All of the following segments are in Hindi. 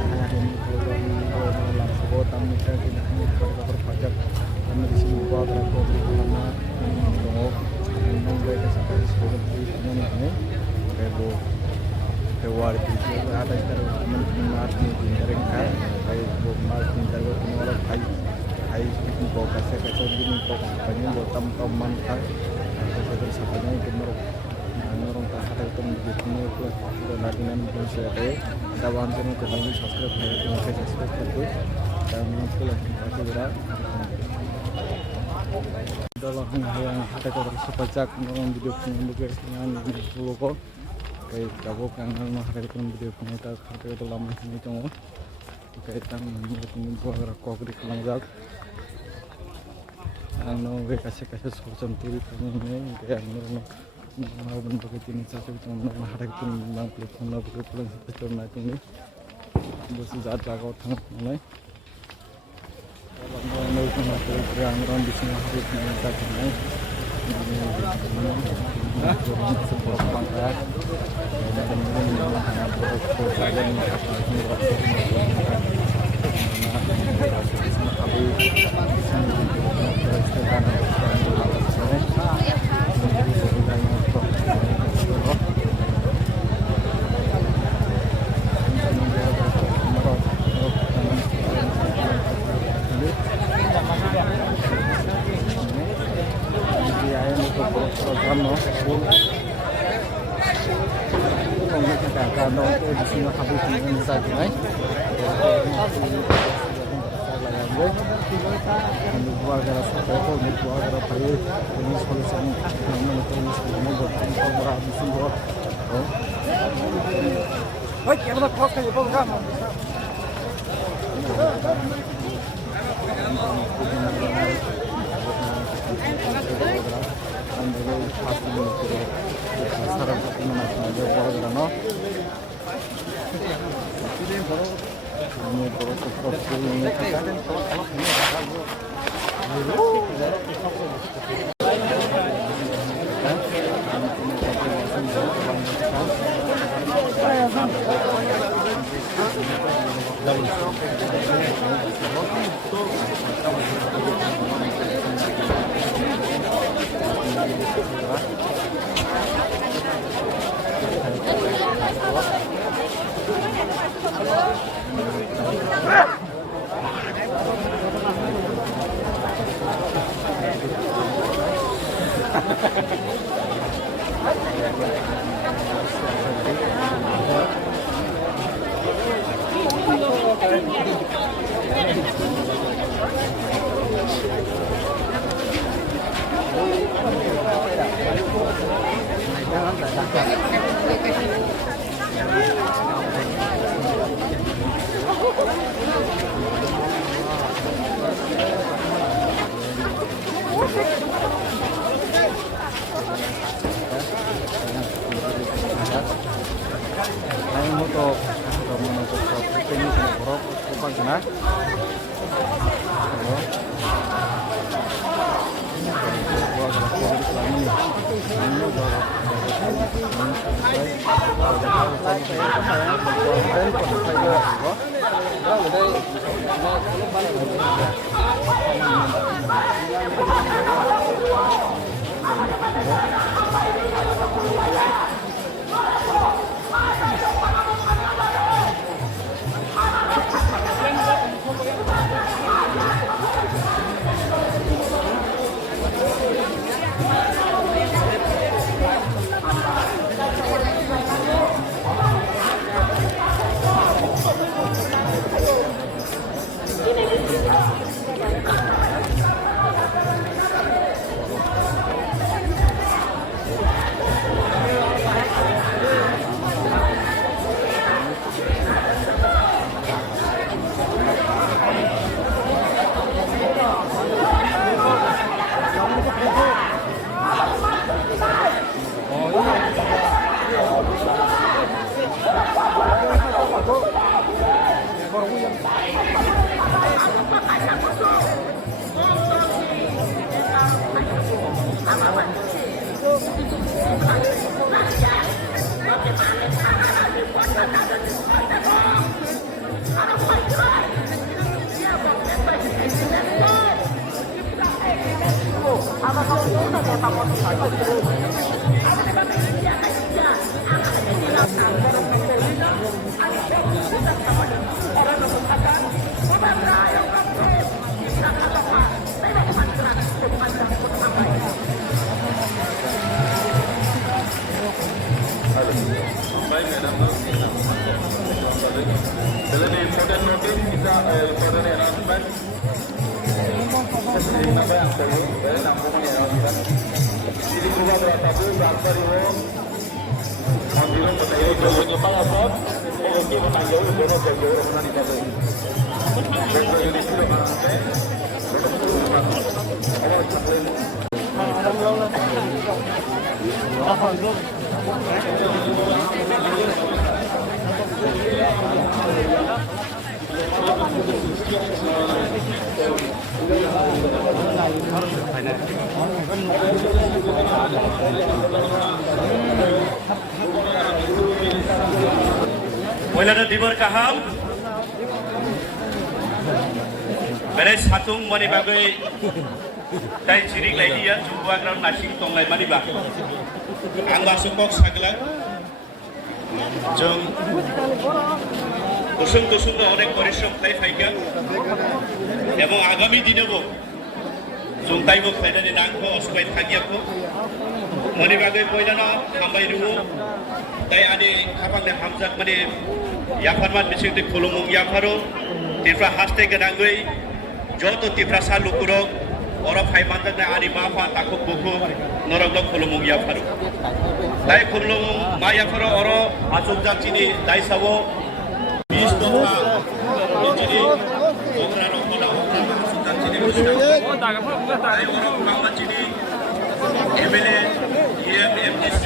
ini kalau langsung tam kita ini kalau pajak kami di sini buat rekor lama dong mereka sampai sekolah ini kayak Februari itu ada cara Maret ini dari kan kayak Maret ini dari orang hai bikin podcast kayak gini pokoknya buat teman-teman kan terus sebenarnya itu orang tak ada itu bikinnya itu sudah latihan belum selesai kita bantu ke kami subscribe kayak subscribe itu dan nanti lagi pasti berat dalam yang ada kalau sepajak orang video pengunduh dengan dulu kok kayak gabung kanal mah hari itu video pengunduh harga itu lama ini cuma kayak tang menurut gua rakok di kelanjak anu kasih solusi turi ini kayak menurut mau bentuk ini satu cuma hari itu bang telepon seperti ini bos sudah jago tengah mulai kalau orang di sini harus mengajar ini sebuah pangkat dan kemudian kalau di sini habis ini saja nih. Buat gara sampai itu, buat gara pergi ini solusi yang itu buat orang di sini buat. Oi, kita cross ke program. Wailana dibor kaham, beres hatung mani bagai, dai cirik lagi ya, jumpa ground nasi tong lai mani bak, angga sukok sagla, jeng, kusung orang korisok lai faikya, এবং আগামী দিনেও জংতাইব ফাইনালি নাংখো অসবাই থাকিয়াখো মনি বাগৈ কইলানো খামবাই রুও তাই আনি খাপালে হামজাক মানে ইয়াফারমান বিসিতে খুলুমুং ইয়াফারো তিফরা হাসতে গনাঙ্গৈ যত তিফরা সালুকুরক অর ফাইমানজাক আনি মাফা তাকো বুকু নরগলক খুলুমুং ইয়াফারো তাই খুলুমুং মা ইয়াফারো অর আচুকজাক চিনি তাই সাবো 20 দফা চিনি ওকরানো MLA, MDC,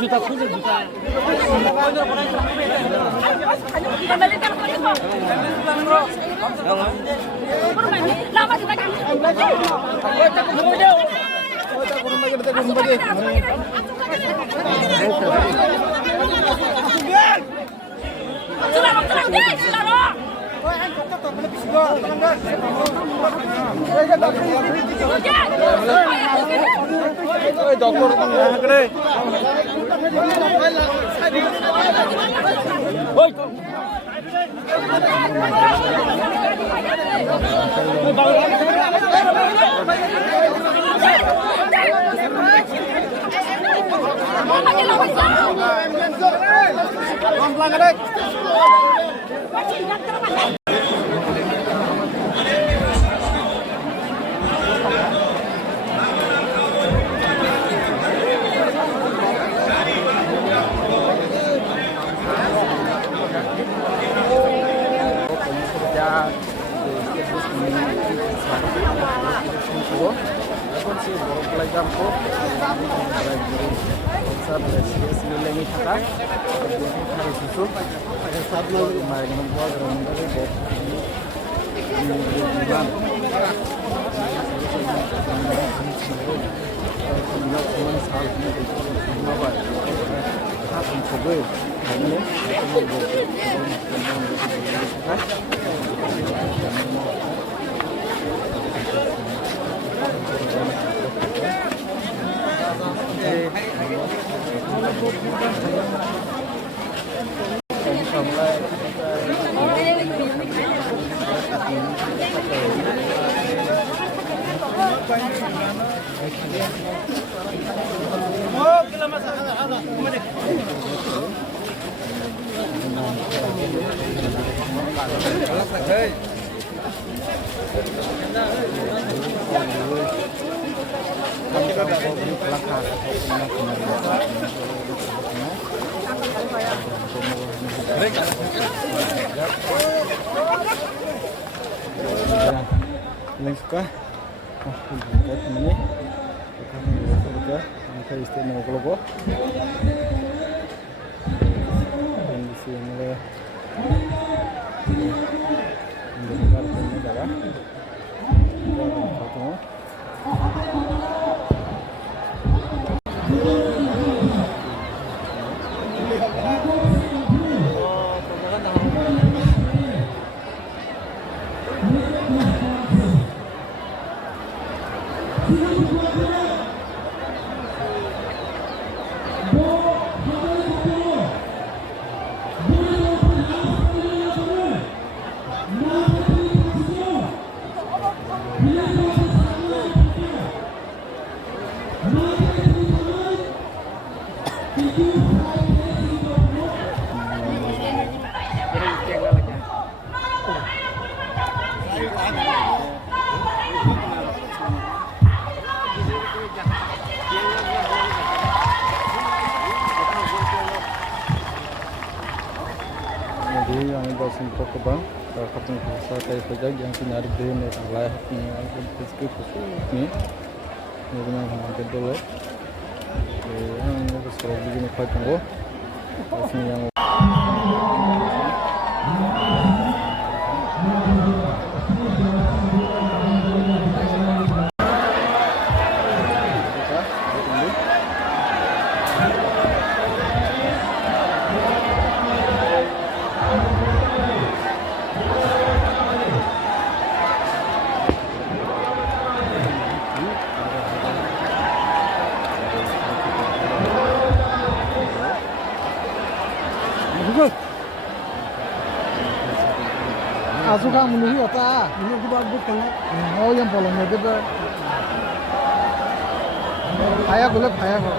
juta khusus juta. Paling suka dekat ini betul angka istimewa kelompok kondisi mulai mendengar ini darah Jadi yang basin pokokban kapten kuasa kayak pejak yang sinar deh nih lah rezeki khusus nih dengan hampir dulu yang besar begini pakai gua sini yang Asuka menuhi apa? Ini kita bukan. Oh yang polongnya kita. Ayah gulap ayah kok.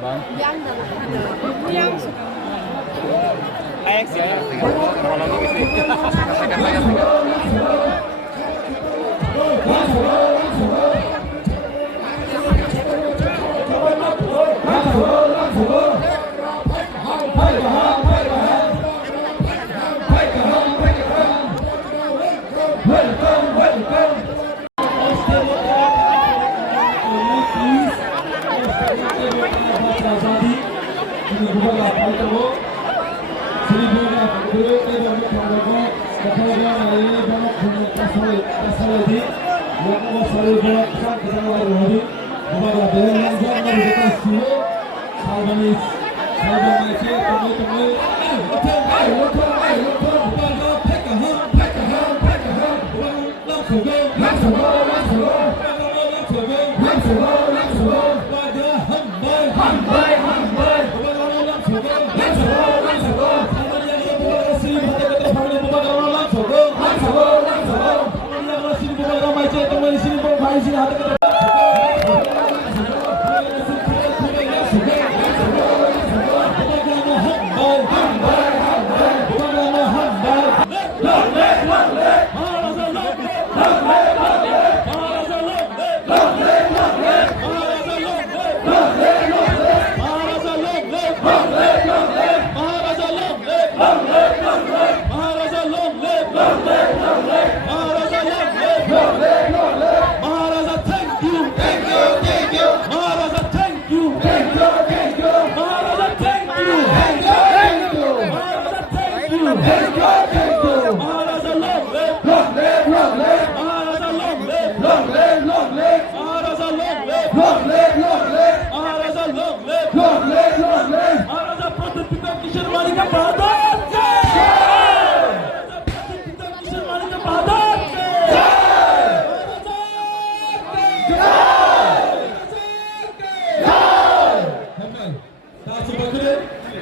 Bang.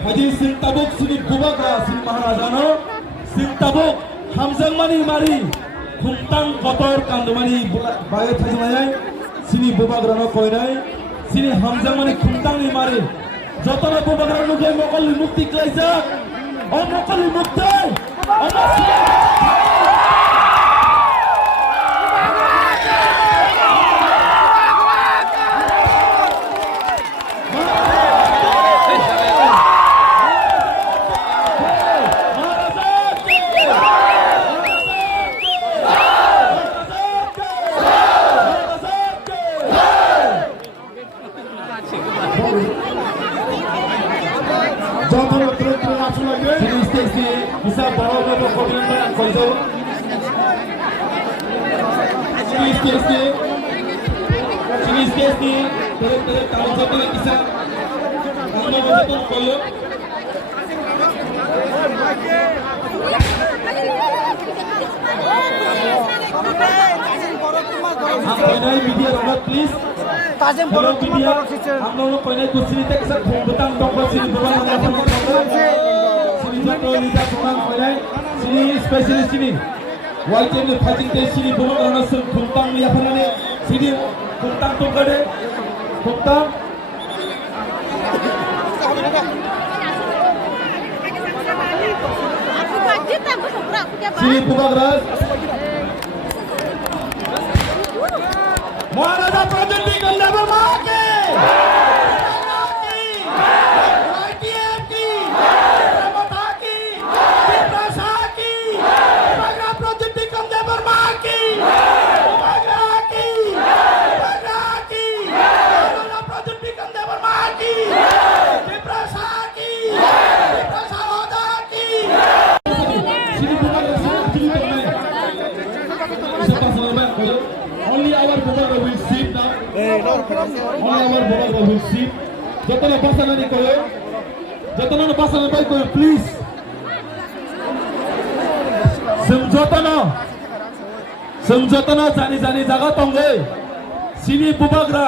Haji Sing Tabuk Sini Bubaka Sing Maharajana Sing Tabuk Hamzang Mani Mari Kumtang Kotor Kandumani Bayo Thajimayai Sini Bubagrano Koinai Sini Hamzang Mani Kumtang Ni Mari Jotana Bubagrano Gai Mokali Mukti Klaizak O Mokali Mukti O Mokali bisa bawa bawa kopian yang kau sini terus kalau satu lagi bisa kamu bawa tu koyo हम पहले मीडिया रोक प्लीज ताजेम बोलो मीडिया हम लोग पहले कुछ सिनी तक सब बताम डॉक्टर सिनी बोला सिनी जो लीडर सुनाम पहले सिनी स्पेशलिस्ट सिनी वाइट एंड फाइटिंग टे सिनी बोला करना सिर्फ खुंतांग या फिर ने सिनी खुंतांग तो करे खुंतांग सिनी पुगाग्रास महाराजा प्रोजेक्ट की लेवल माके वाईटीएम की रमता की प्रसा की बगरा प्रोजेक्ट की लेवल माके बगरा की महाराजा प्रोजेक्ट की लेवल माके प्रसा होदा की Only our Bubagra will sleep now. Only our Bubagra will sleep. Jatana pasana ni koyo. Jatana pasana bai koyo please. Semjotana jani jaga tongge. Sini Bubagra.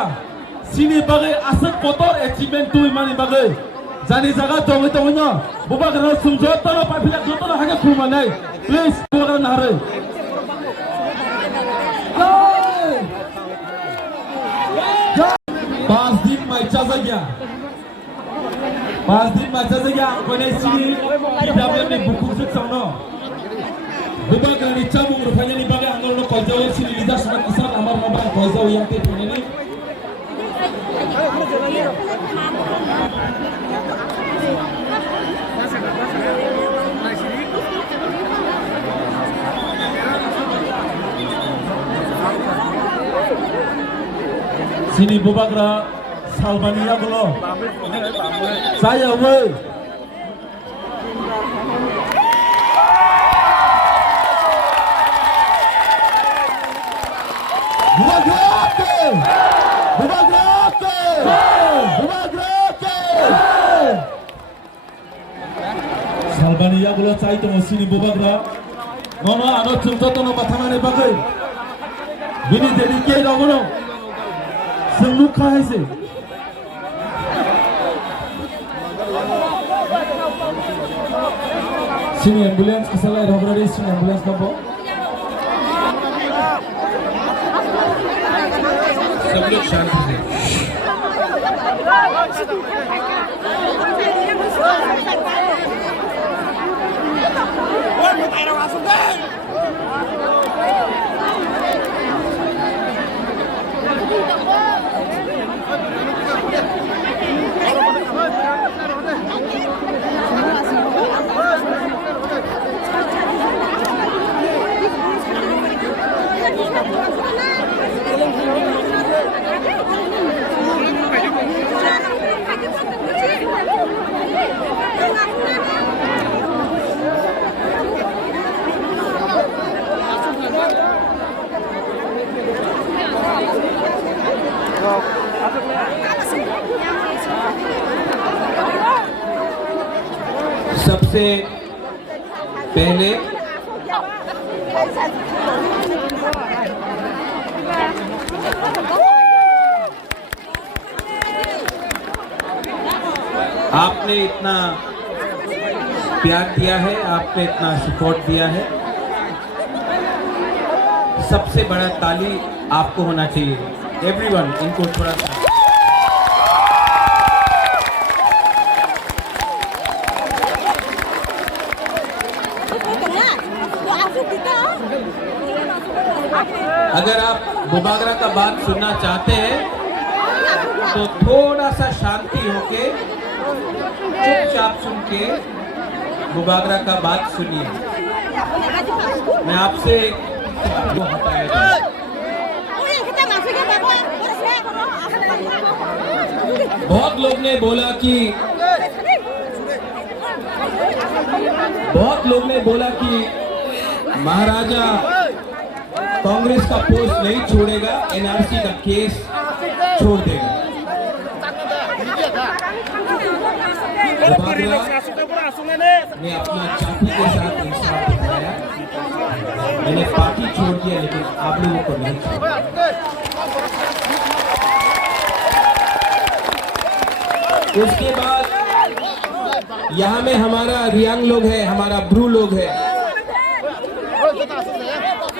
Sini bagai asal kotor achievement tu imani bagai. Jani jaga tongge tongnya. Bubagra semjotana papilak jotana haga kumanai. Please Bubagra nahare. 5 दिन में चाचा गया 5 दिन masa saja kone sini PWM ni buku suk sono Bubagra ni cabung rupanya ni bagai angol no kojau sini lidah surat kisah amar mabang kojau yang tipe ini sini Bubagra Salbania gulo saya woi Salbania gulo cai to sini Bubagra nono ano chungto to no bathamane bagai bini dedike dogono semukha haise sini ambulance kisalai robrari sini ambulance number सब लोग शांति से सबसे पहले आपने इतना प्यार दिया है, आपने इतना सपोर्ट दिया है, सबसे बड़ा ताली आपको होना चाहिए। एवरीवन इनको थोड़ा सा अगर आप बुबागरा का बात सुनना चाहते हैं तो थोड़ा सा शांति होके चुपचाप सुन के बुबागरा का बात सुनिए। मैं आपसे आपको हटाया बहुत लोग ने बोला कि महाराजा कांग्रेस का पोस्ट नहीं छोड़ेगा, एनआरसी का केस छोड़ देगा। ने अपना चाकू के साथ इंसाफ दिखाया। मैंने पार्टी छोड़ दिया लेकिन आप लोगों को नहीं छोड़ा। उसके बाद यहाँ में हमारा रियांग लोग है, हमारा ब्रू लोग है।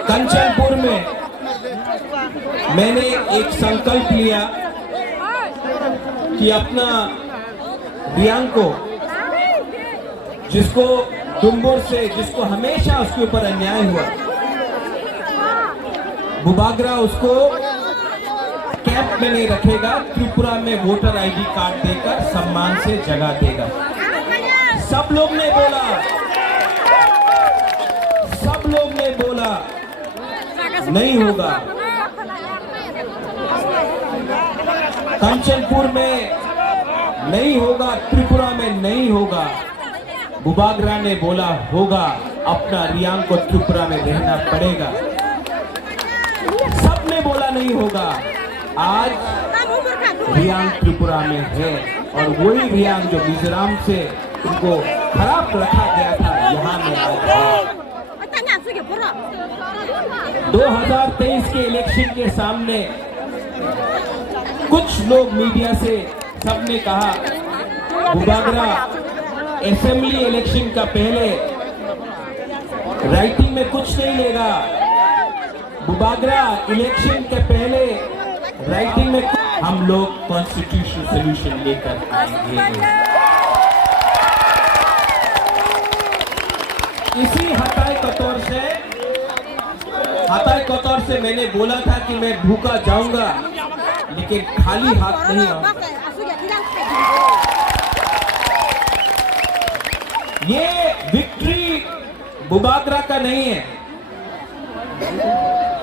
कंचनपुर में मैंने एक संकल्प लिया कि अपना रियांग को, जिसको डुम्बुर से, जिसको हमेशा उसके ऊपर अन्याय हुआ, बुबागरा उसको कैंप में नहीं रखेगा, त्रिपुरा में वोटर आईडी कार्ड देकर सम्मान से जगह देगा। सब लोग ने बोला नहीं होगा। कंचनपुर में नहीं होगा, त्रिपुरा में नहीं होगा। बुबागरा ने बोला होगा, अपना रियांग को त्रिपुरा में रहना पड़ेगा। सबने बोला नहीं होगा। आज रियांग त्रिपुरा में है और वही रियांग जो मिजोरम से उनको खराब रखा गया था, यहाँ में आज है। 2023 के इलेक्शन के सामने कुछ लोग मीडिया से सबने कहा बुबागरा असेंबली इलेक्शन का पहले राइटिंग में कुछ नहीं लेगा। बुबागरा इलेक्शन के पहले राइटिंग में हम लोग कॉन्स्टिट्यूशनल सोल्यूशन लेकर आएंगे। इसी हताई कतौर से मैंने बोला था कि मैं भूखा जाऊंगा, लेकिन खाली हाथ नहीं आऊंगा। ये विक्ट्री बुबागरा का नहीं है,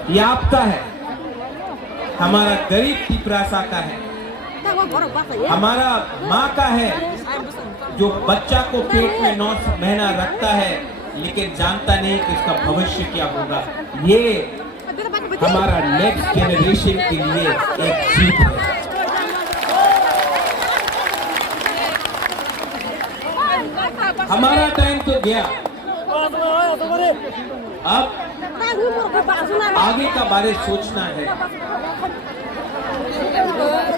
ये आपका है, हमारा गरीब तिपरासा का है, हमारा माँ का है जो बच्चा को पेट में 9 महीना रखता है लेकिन जानता नहीं कि इसका भविष्य क्या होगा। ये हमारा नेक्स्ट जेनरेशन के लिए एक जीत है। हमारा टाइम तो गया, अब आगे का बारे सोचना है,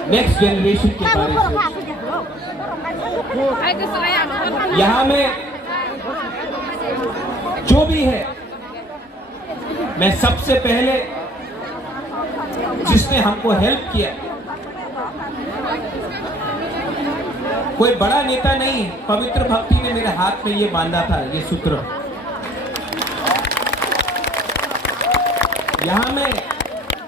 नेक्स्ट जेनरेशन के बारे में। यहाँ में जो भी है, मैं सबसे पहले जिसने हमको हेल्प किया, कोई बड़ा नेता नहीं, पवित्र भक्ति ने मेरे हाथ में ये बांधा था, ये सूत्र। यहाँ में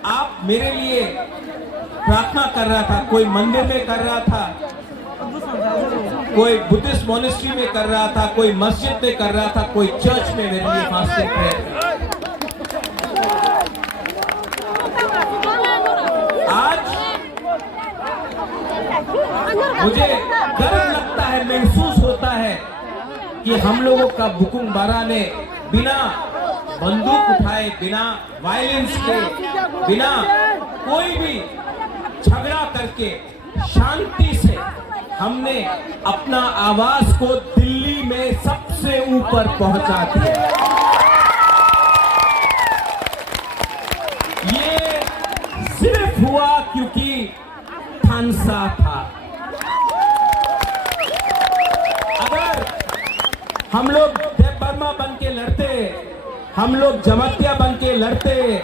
आप मेरे लिए प्रार्थना कर रहा था, कोई मंदिर में कर रहा था, कोई बुद्धिस्ट मॉनेस्ट्री में कर रहा था, कोई मस्जिद में कर रहा था, कोई चर्च में मेरे लिए फास्टिंग प्रेयर। आज मुझे गर्व लगता है, महसूस होता है कि हम लोगों का बुकुंग बारा ने बिना बंदूक उठाए, बिना वायलेंस के, बिना कोई भी झगड़ा करके शांति से हमने अपना आवाज को दिल्ली में सबसे ऊपर पहुंचा दिया। ये सिर्फ हुआ क्योंकि थानसा था। अगर हम लोग देव बर्मा बन के लड़ते, हम लोग जमतिया बन के लड़ते,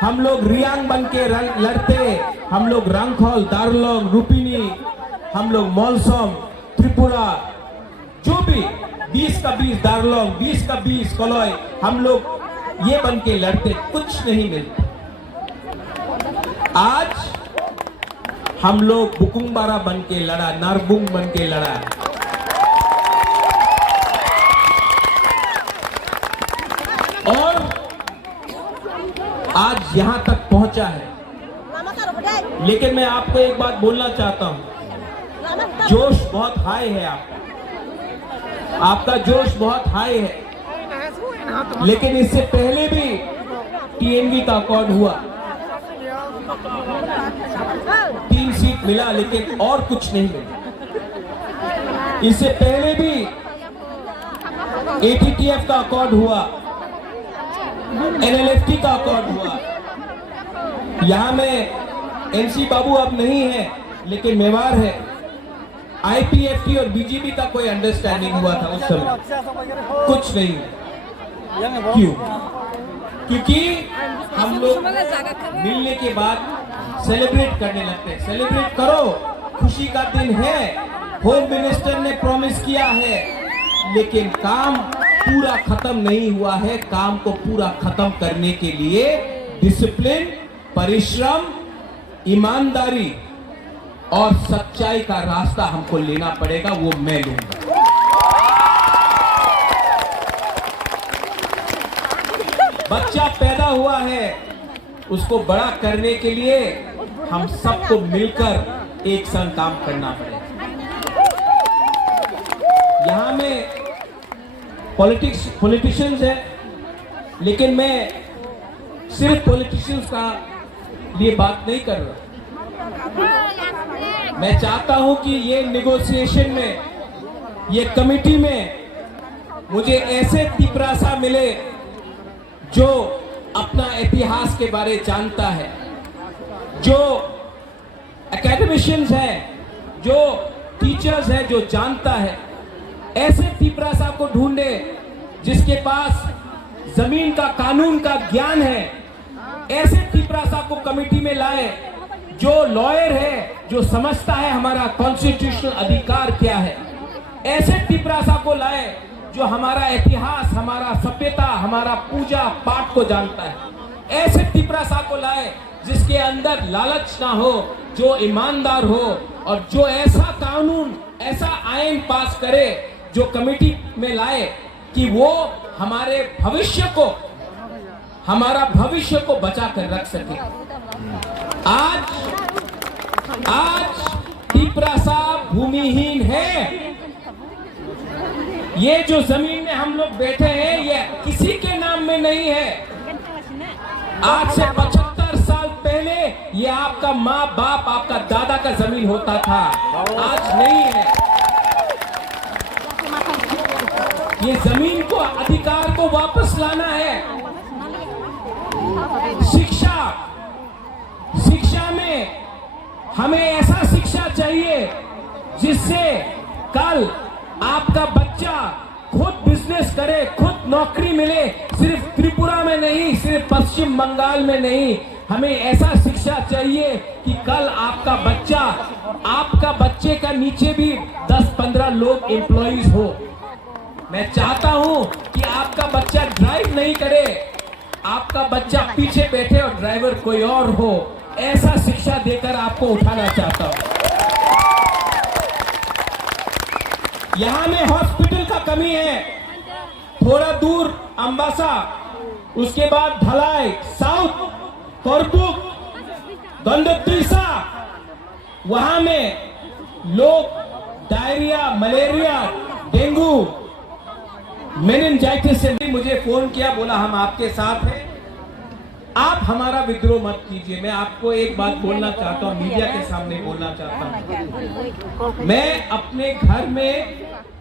हम लोग रियांग बन के लड़ते, हम लोग रंगखोल, दार्लोंग, रुपिनी, हम लोग मौलसम, त्रिपुरा, जो भी 20 का 20 दार्लोंग, 20 का 20 कलोई, हम लोग ये बन के लड़ते, कुछ नहीं मिलता। आज हम लोग बुकुंबारा बन के लड़ा, नारबुंग बन के लड़ा। और आज यहां तक पहुंचा है। लेकिन मैं आपको एक बात बोलना चाहता हूं, जोश बहुत हाई है आपका जोश बहुत हाई है, लेकिन इससे पहले भी टीएनवी का अकॉर्ड हुआ, 3 सीट मिला, लेकिन और कुछ नहीं मिला। इससे पहले भी एटीटीएफ का अकॉर्ड हुआ, एनएलएफटी का अकॉर्ड हुआ। यहां में एनसी बाबू अब नहीं है, लेकिन मेवाड़ है। आईपीएफटी और बीजेपी का कोई अंडरस्टैंडिंग हुआ था उस समय, कुछ नहीं। क्यों? क्योंकि हम लोग मिलने के बाद सेलिब्रेट करने लगते हैं। सेलिब्रेट करो, खुशी का दिन है, होम मिनिस्टर ने प्रॉमिस किया है, लेकिन काम पूरा खत्म नहीं हुआ है। काम को पूरा खत्म करने के लिए डिसिप्लिन, परिश्रम, ईमानदारी और सच्चाई का रास्ता हमको लेना पड़ेगा, वो मैं लूंगा। बच्चा पैदा हुआ है, उसको बड़ा करने के लिए हम सबको मिलकर एक संग काम करना पड़ेगा। यहां में पॉलिटिशियंस है, लेकिन मैं सिर्फ पॉलिटिशियंस का लिए बात नहीं कर रहा। मैं चाहता हूं कि ये नेगोशिएशन में, ये कमेटी में मुझे ऐसे तिपरासा मिले जो अपना इतिहास के बारे जानता है, जो एकेडमिशियंस है, जो टीचर्स है, जो जानता है। ऐसे तिपरासा को ढूंढे जिसके पास जमीन का, कानून का ज्ञान है। ऐसे तिपरासा को कमेटी में लाए जो लॉयर है, जो समझता है हमारा कॉन्स्टिट्यूशनल अधिकार क्या है। ऐसे तिपरासा को लाए जो हमारा इतिहास, हमारा सभ्यता, हमारा पूजा पाठ को जानता है। ऐसे तिपरासा को लाए जिसके अंदर लालच ना हो, जो ईमानदार हो और जो ऐसा कानून, ऐसा आईन पास करे, जो कमेटी में लाए कि वो हमारे भविष्य को, हमारा भविष्य को बचा कर रख सके। आज तिपरासा भूमिहीन है। ये जो जमीन में हम लोग बैठे हैं ये किसी के नाम में नहीं है। आज से 75 साल पहले ये आपका माँ बाप, आपका दादा का जमीन होता था, आज नहीं है। ये जमीन को, अधिकार को वापस लाना है। शिक्षा में हमें ऐसा शिक्षा चाहिए जिससे कल आपका बच्चा खुद बिजनेस करे, खुद नौकरी मिले, सिर्फ त्रिपुरा में नहीं, सिर्फ पश्चिम बंगाल में नहीं। हमें ऐसा शिक्षा चाहिए कि कल आपका बच्चे का नीचे भी 10-15 लोग एम्प्लॉइज हो। मैं चाहता हूं कि आपका बच्चा ड्राइव नहीं करे, आपका बच्चा पीछे बैठे और ड्राइवर कोई और हो। ऐसा शिक्षा देकर आपको उठाना चाहता हूं। यहां में हॉस्पिटल का कमी है, थोड़ा दूर अंबासा, उसके बाद ढलाई, साउथ करबुक, गंडतीसा, वहां में लोग डायरिया, मलेरिया, डेंगू, मेनिंजाइटिस से मुझे फोन किया, बोला हम आपके साथ हैं, आप हमारा विद्रोह मत कीजिए। मैं आपको एक बात बोलना चाहता हूं, मीडिया के सामने बोलना चाहता हूं। मैं अपने घर में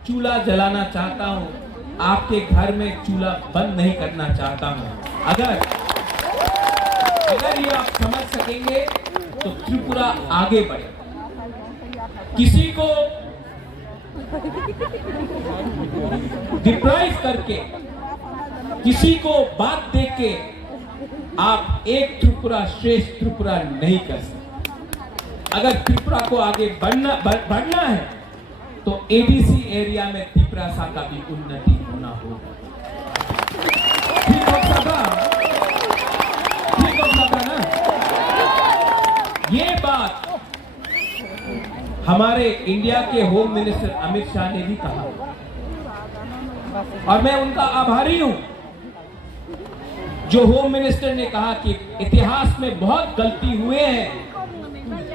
चूल्हा जलाना चाहता हूं, आपके घर में चूल्हा बंद नहीं करना चाहता हूं। अगर ये आप समझ सकेंगे तो त्रिपुरा आगे बढ़े। किसी को डिप्राइव करके, किसी को बात देके आप एक त्रिपुरा श्रेष्ठ त्रिपुरा नहीं कर सकते। अगर त्रिपुरा को आगे बढ़ना है तो एडीसी एरिया में तिपरासा का भी उन्नति होना होगा। ठीक हो सका ना? ये बात हमारे इंडिया के होम मिनिस्टर अमित शाह ने भी कहा और मैं उनका आभारी हूं। जो होम मिनिस्टर ने कहा कि इतिहास में बहुत गलती हुए हैं,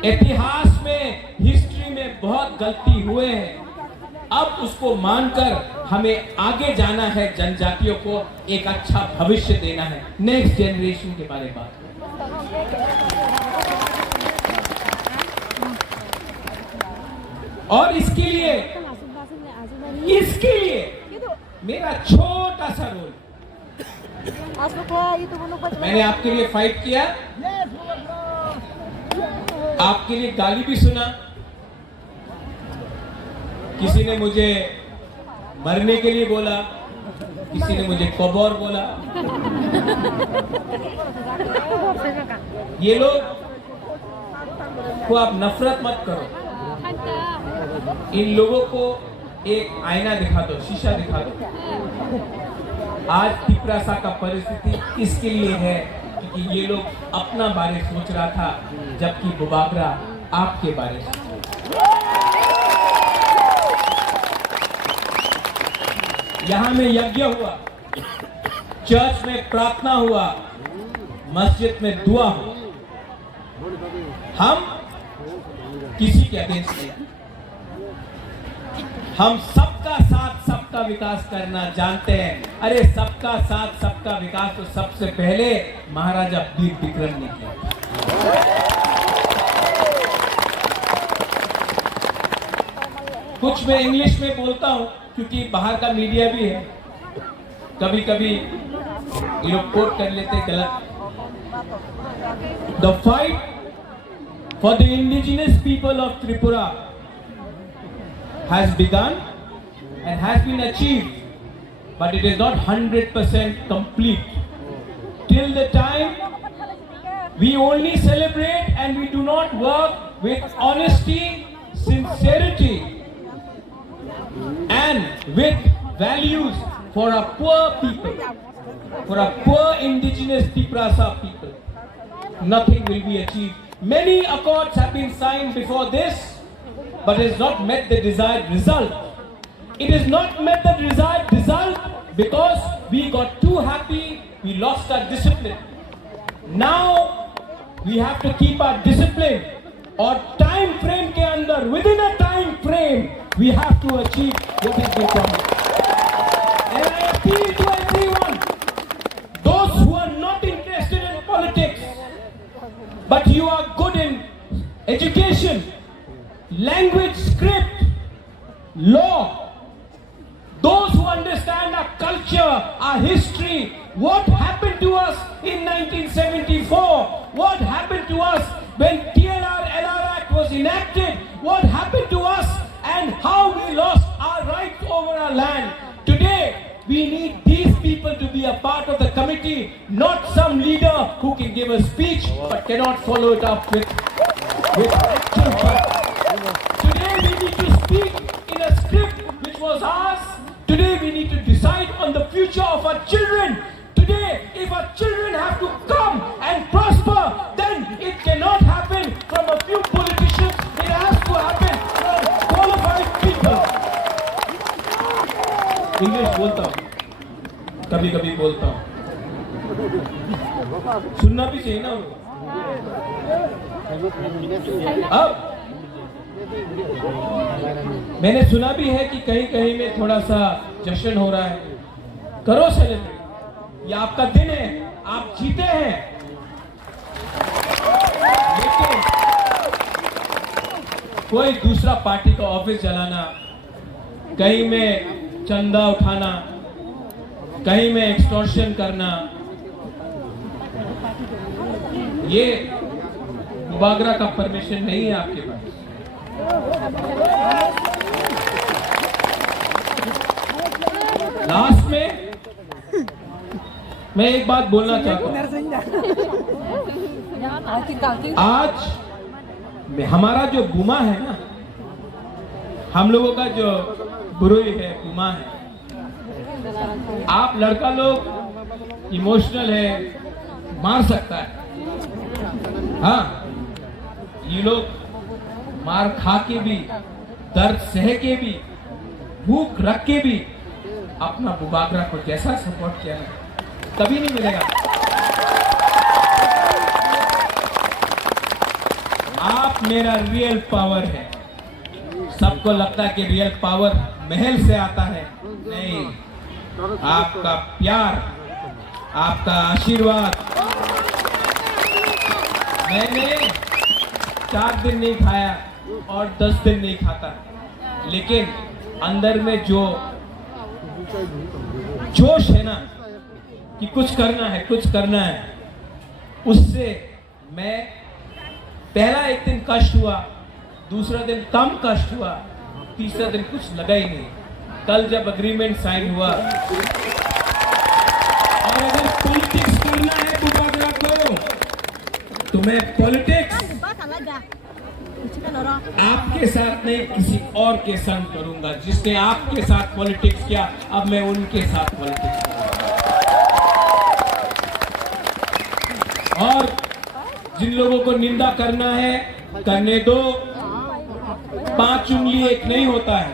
इतिहास में, हिस्ट्री में बहुत गलती हुए हैं। अब उसको मानकर हमें आगे जाना है, जनजातियों को एक अच्छा भविष्य देना है, नेक्स्ट जनरेशन के बारे में बात। और इसके लिए मेरा छोटा सा रोल, मैंने आपके लिए फाइट किया, आपके लिए गाली भी सुना, किसी ने मुझे मरने के लिए बोला, किसी ने मुझे कबौर बोला। ये लोग को आप नफरत मत करो, इन लोगों को एक आईना दिखा दो, शीशा दिखा दो। आज तिपरासा का परिस्थिति इसके लिए है क्योंकि ये लोग अपना बारे सोच रहा था, जबकि बुबागरा आपके बारे में। यहां में यज्ञ हुआ, चर्च में प्रार्थना हुआ, मस्जिद में दुआ हुआ। हम किसी के अगेंस्ट नहीं, हम सबका साथ सबका विकास करना जानते हैं। अरे सबका साथ सबका विकास तो सबसे पहले महाराजा वीर विक्रम ने किया। कुछ मैं इंग्लिश में बोलता हूं क्योंकि बाहर का मीडिया भी है, कभी कभी ये लोग कोट कर लेते गलत। The fight for the indigenous people of Tripura has begun and has been achieved, but it is not 100% complete. Till the time we only celebrate and we do not work with honesty, sincerity and with values for our poor people, for our poor indigenous Tiprasa people, nothing will be achieved. Many accords have been signed before this, but it has not met the desired result. It has not met the desired result because we got too happy, we lost our discipline. Now we have to keep our discipline, or time frame ke andar, within a time frame, we have to achieve what is the promise. And I appeal to everyone, those who are not interested in politics, but you are good in education, language, script, law, those who understand our culture, our history, what happened to us in 1974, what happened to us when TLR-LR Act was enacted, what happened to us and how we lost our rights over our land. Today, we need these people to be a part of the committee, not some leader who can give a speech but cannot follow it up with actual facts. Today, we need to speak in a script which was ours. Today we need to decide on the future of our children. Today, if our children have to come and prosper, then it cannot happen from a few politicians. It has to happen from qualified people. English बोलता हूँ, कभी-कभी बोलता हूँ. सुनना भी चाहिए ना. अब मैंने सुना भी है कि कहीं कहीं में थोड़ा सा जश्न हो रहा है. करो सेलिब्रेट, ये आपका दिन है, आप जीते हैं. लेकिन कोई दूसरा पार्टी का ऑफिस चलाना, कहीं में चंदा उठाना, कहीं में एक्सटॉर्शन करना, ये मुबागरा का परमिशन नहीं है आपके पास. लास्ट में मैं एक बात बोलना चाहता हूं. आज हमारा जो गुमा है ना, हम लोगों का जो बुरुई है, गुमा है. आप लड़का लोग इमोशनल है, मार सकता है. हाँ, ये लोग मार खा के भी, दर्द सह के भी, भूख रख के भी अपना मुबागरा को जैसा सपोर्ट किया है, कभी नहीं मिलेगा. आप मेरा रियल पावर है. सबको लगता है कि रियल पावर महल से आता है. नहीं, आपका प्यार, आपका आशीर्वाद. मैंने 4 दिन नहीं खाया और 10 दिन नहीं खाता, लेकिन अंदर में जो जोश है ना कि कुछ करना है, कुछ करना है, उससे मैं पहला एक दिन कष्ट हुआ, दूसरा दिन कम कष्ट हुआ, तीसरा दिन कुछ लगा ही नहीं. कल जब अग्रीमेंट साइन हुआ, और अगर पॉलिटिक्स करना है मुबागरा को, तो मैं पॉलिटिक्स आपके साथ नहीं, किसी और के संग करूंगा. जिसने आपके साथ पॉलिटिक्स किया, अब मैं उनके साथ पॉलिटिक्स करूंगा. और जिन लोगों को निंदा करना है, करने दो. 5 उंगली एक नहीं होता है.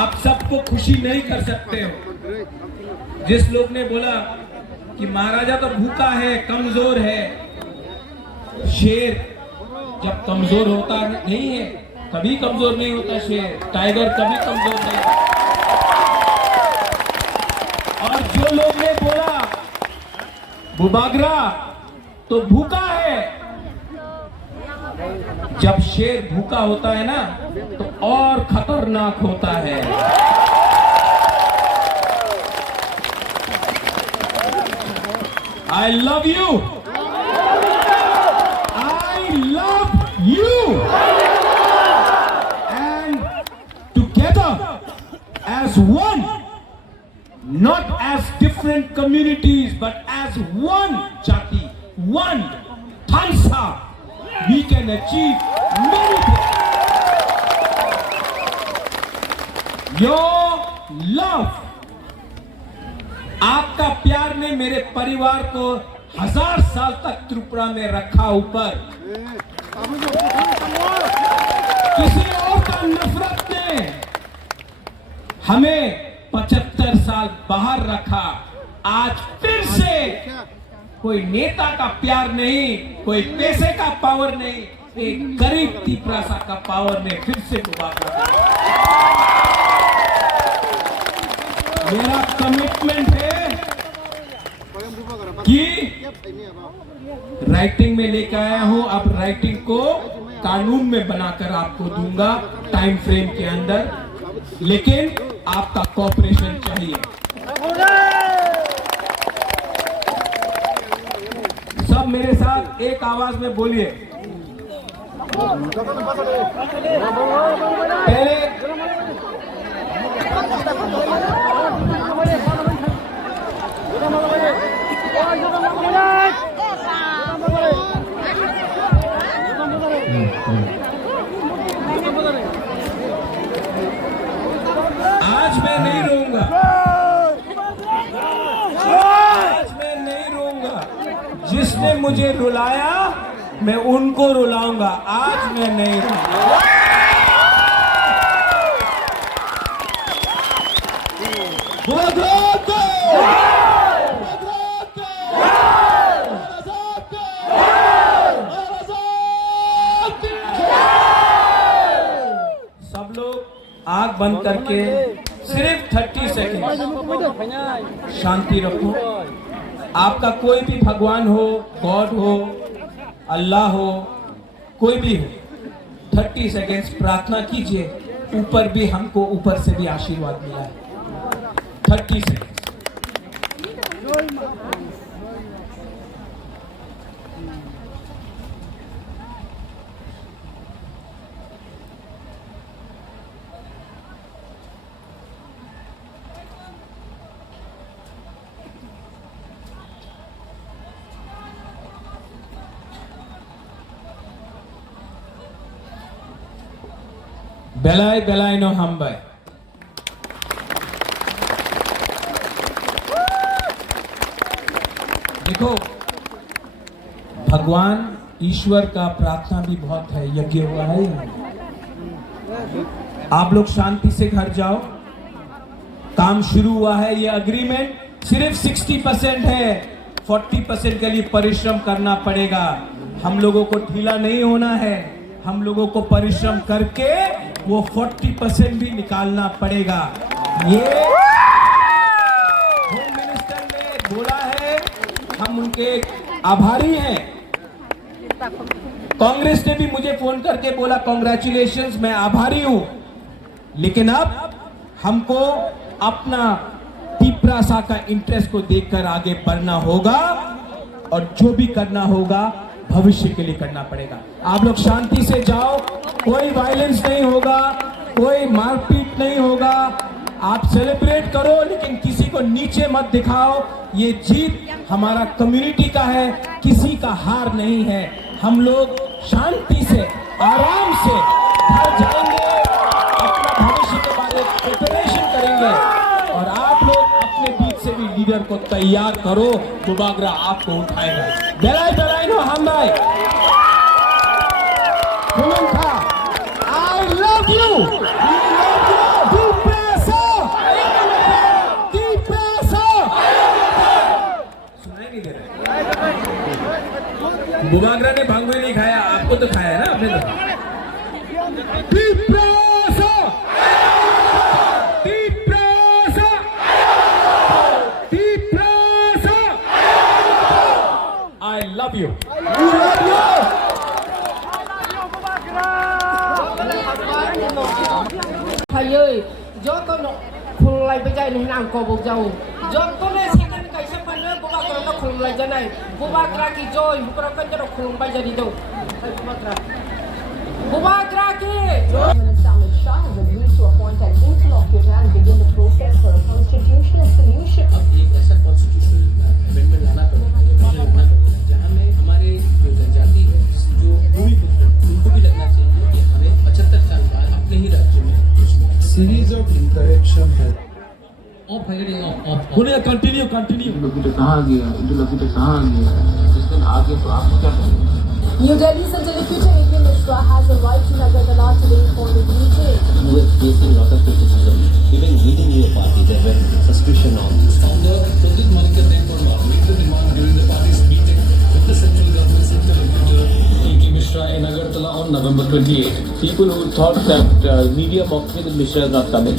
आप सबको खुशी नहीं कर सकते हो. जिस लोग ने बोला कि महाराजा तो भूखा है, कमजोर है, शेर जब कमजोर होता नहीं है, कभी कमजोर नहीं होता शेर. टाइगर कभी कमजोर नहीं होता. और जो लोग ने बोला मुबागरा तो भूखा है, जब शेर भूखा होता है ना, तो और खतरनाक होता है. I love you. You and together as one, not as different communities, but as one Jati, one Tansa, we can achieve many things. Your love, आपका प्यार ने मेरे परिवार को 1000 साल तक त्रिपुरा में रखा ऊपर। किसी और का नफरत ने हमें 75 साल बाहर रखा। आज फिर से कोई नेता का प्यार नहीं, कोई पैसे का पावर नहीं, एक गरीब त्रिपुरा का पावर ने फिर से डुबा कर। मेरा कमिटमेंट है कि राइटिंग में लेकर आया हूं, अब राइटिंग को कानून में बनाकर आपको दूंगा टाइम फ्रेम के अंदर, लेकिन आपका कोऑपरेशन चाहिए। सब मेरे साथ एक आवाज में बोलिए। पहले आज मैं नहीं रोऊंगा, आज मैं नहीं रोऊंगा। जिसने मुझे रुलाया मैं उनको रुलाऊंगा, आज मैं नहीं रोऊंगा। सब लोग आंख बंद करके सिर्फ 30 सेकंड शांति रखो। आपका कोई भी भगवान हो, गॉड हो, अल्लाह हो, कोई भी हो, 30 सेकंड्स प्रार्थना कीजिए। ऊपर भी हमको ऊपर से भी आशीर्वाद मिला है। 30 सेकंड्स। बेलाय बेलाय नो हम्बाय। देखो, भगवान ईश्वर का प्रार्थना भी बहुत है, यज्ञ हुआ है। आप लोग शांति से घर जाओ। काम शुरू हुआ है, ये अग्रीमेंट सिर्फ 60% है, 40% के लिए परिश्रम करना पड़ेगा। हम लोगों को ढीला नहीं होना है, हम लोगों को परिश्रम करके वो 40% भी निकालना पड़ेगा। ये होम मिनिस्टर ने बोला है, हम उनके आभारी हैं। कांग्रेस ने भी मुझे फोन करके बोला कांग्रेचुलेशंस, मैं आभारी हूं। लेकिन अब हमको अपना त्रिपुरा का इंटरेस्ट को देखकर आगे बढ़ना होगा और जो भी करना होगा भविष्य के लिए करना पड़ेगा। आप लोग शांति से जाओ, कोई वायलेंस नहीं होगा, कोई मारपीट नहीं होगा। आप सेलिब्रेट करो, लेकिन किसी को नीचे मत दिखाओ। ये जीत हमारा कम्युनिटी का है, किसी का हार नहीं है। हम लोग शांति से आराम से घर जाएंगे, अपना भविष्य के बारे में प्रिपरेशन करेंगे और आप लोग अपने बीच से भी लीडर को तैयार करो। बुबागरा आपको उठाएगा। बेलाय बेलाय नो हम्बाय। I love you. सुनाई नहीं दे रहा। बुबागरा ने भांगुई नहीं खाया, आपको तो खाया ना आपने तो। I love you. thầy ơi, do tôi nó khùng lại bây giờ nó nàng có bốc dầu, do tôi này sẽ cần cái sắp phần nữa, bố bà nó khùng lại giờ này, bố bà ra kỳ rồi, bố bà cần cho nó khùng bây giờ đi đâu, bố bà ra kỳ. Minister Shah has agreed to appoint an interlocutor and begin the process for a constitutional solution. अब एक ऐसा कॉन्स्टिट्यूशनल अमेंडमेंट लाना पड़ेगा, लाना पड़ेगा, जहाँ में हमारे जो जनजाति है, जो भूमिपुत्र, उनको भी लगना चाहिए कि हमें 75 साल बाद अपने ही राज्य में सीरीज ऑफ इंटरेक्शन है of targeting of Pune continue कहाँ गया जिस दिन आ गया तो आप क्या करेंगे? New Delhi's Interlocutor A.K. Mishra has arrived to Nagartala today for the meeting. You were facing a lot of criticism. Even leading your party, there were suspicion of. Founder Pradip Manikar Nepal made the demand during the party's meeting with the central government's interlocutor A.K. Mishra in Agartala on November 28. People who thought that media mocked me that Mishra is not coming.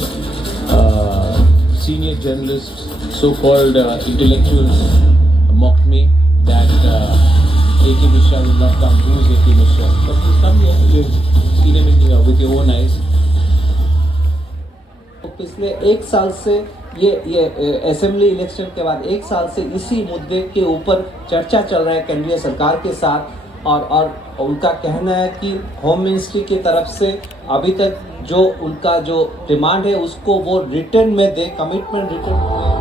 Senior journalists, so-called intellectuals mocked me that A.K. Mishra will not come. Who is A.K. Mishra? But he's come here. You've seen him with your own eyes. पिछले एक साल से ये असेंबली इलेक्शन के बाद एक साल से इसी मुद्दे के ऊपर चर्चा चल रहा है केंद्रीय सरकार के साथ और उनका कहना है कि होम मिनिस्ट्री की तरफ से अभी तक जो उनका जो डिमांड है उसको वो रिटर्न में दे, कमिटमेंट रिटर्न में।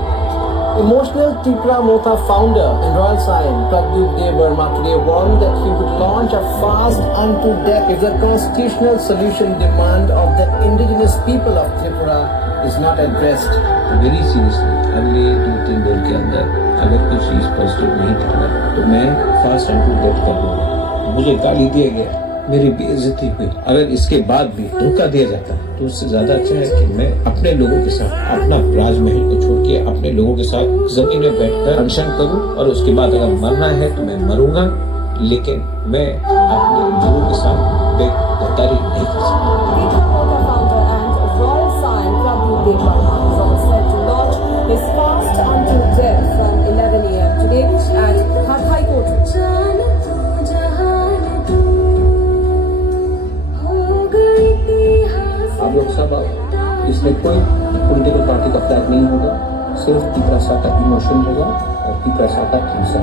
Emotional Tripura Motha founder in Royal Sign, Pradeep Dev Verma, today warned that he would launch a fast unto death if the constitutional solution demand of the indigenous people of Tripura is not addressed. Very seriously, अगले 2-3 दिन के अंदर अगर कुछ चीज पॉजिटिव नहीं करना तो मैं फास्ट एंड टू डेथ कर दूंगा। मुझे गाली दिया गया, मेरी बेइज्जती हुई। अगर इसके बाद भी धोखा दिया जाता है तो उससे ज्यादा अच्छा है कि मैं अपने लोगों के साथ अपना राजमहल को छोड़ के अपने लोगों के साथ जमीन में बैठकर अनशन करूं और उसके बाद अगर मरना है तो मैं मरूंगा, लेकिन मैं अपने लोगों के साथ बेगद्दारी नहीं कर सकता। Royal Sign Pradeep Dev Verma is all set to launch his fast until death from 11 a.m. today at Hathai Court. आप लोग सब इसमें कोई पॉलिटिकल पार्टी का फ्लैग नहीं होगा, सिर्फ तिपरासा का इमोशन होगा और तिपरासा का हिंसा।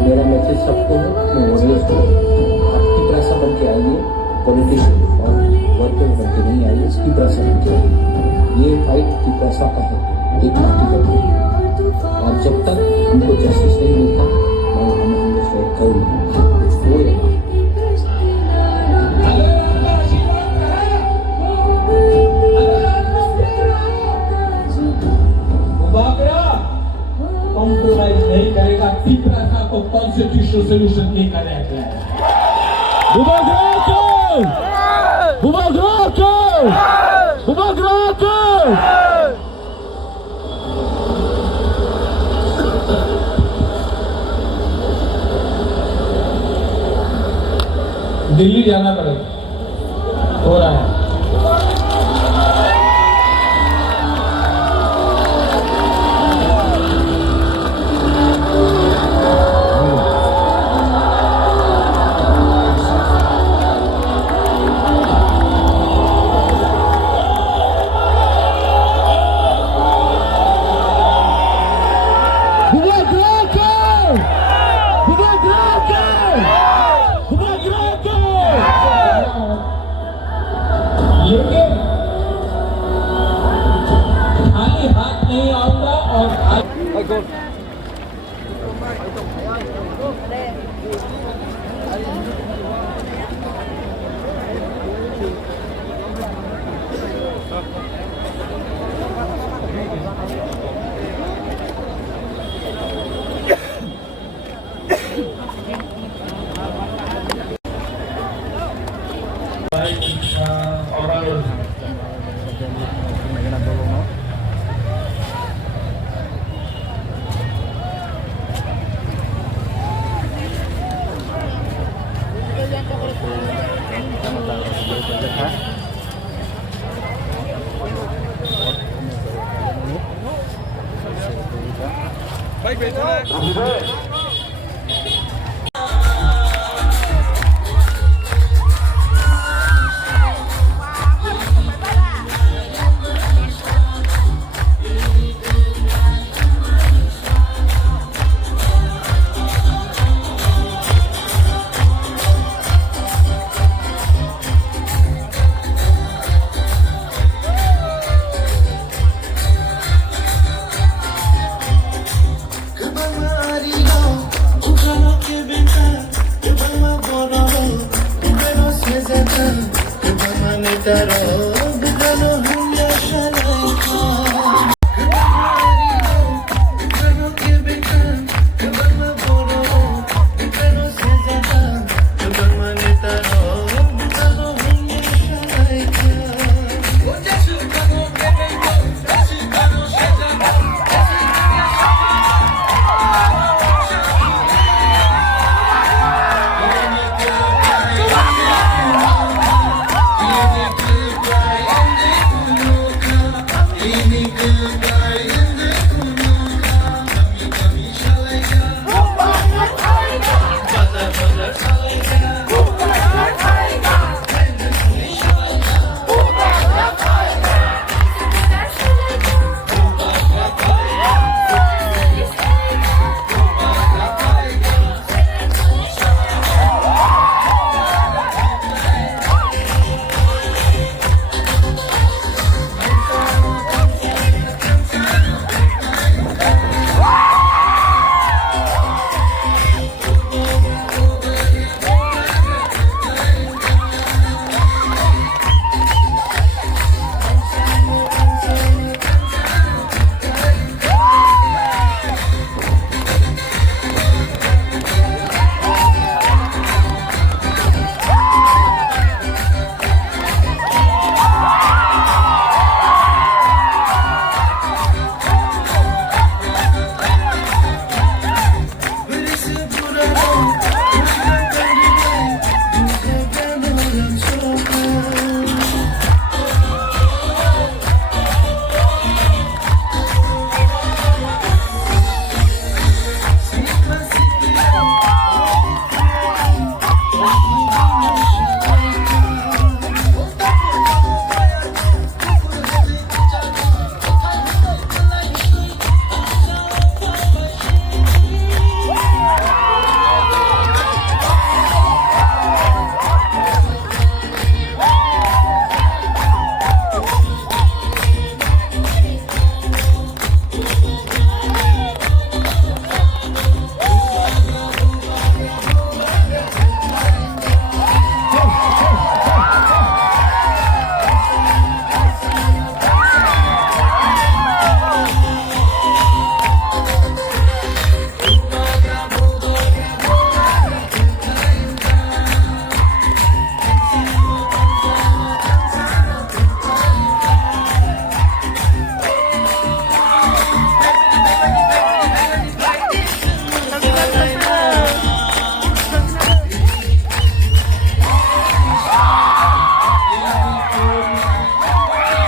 मेरा मैसेज सबको है, अपने वॉरियर्स को, आप तिपरासा बन के आइए, पॉलिटिशियन और वर्कर बन के नहीं आइए, तिपरासा बन के आइए। ये फाइट तिपरासा का है, एक पार्टी का नहीं। और जब तक हमको जस्टिस नहीं मिलता हम हमेशा करूँगा। कॉम्प्रोमाइज नहीं करेगा, तिपरासा को कॉन्स्टिट्यूशनल सोल्यूशन लेकर आएगा। दिल्ली जाना पड़ेगा, हो रहा है। लेकिन खाली हाथ नहीं आऊंगा और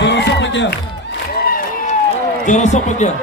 Jangan sampai dia.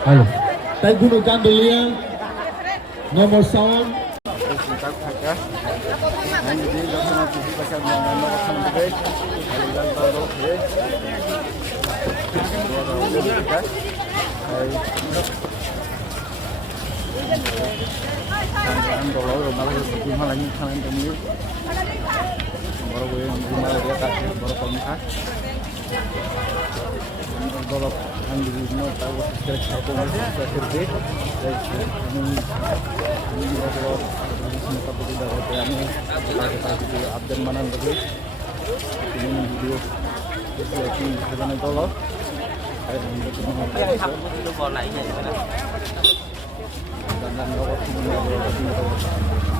Halo. Tay gunakan dulu yang nomor sound. Video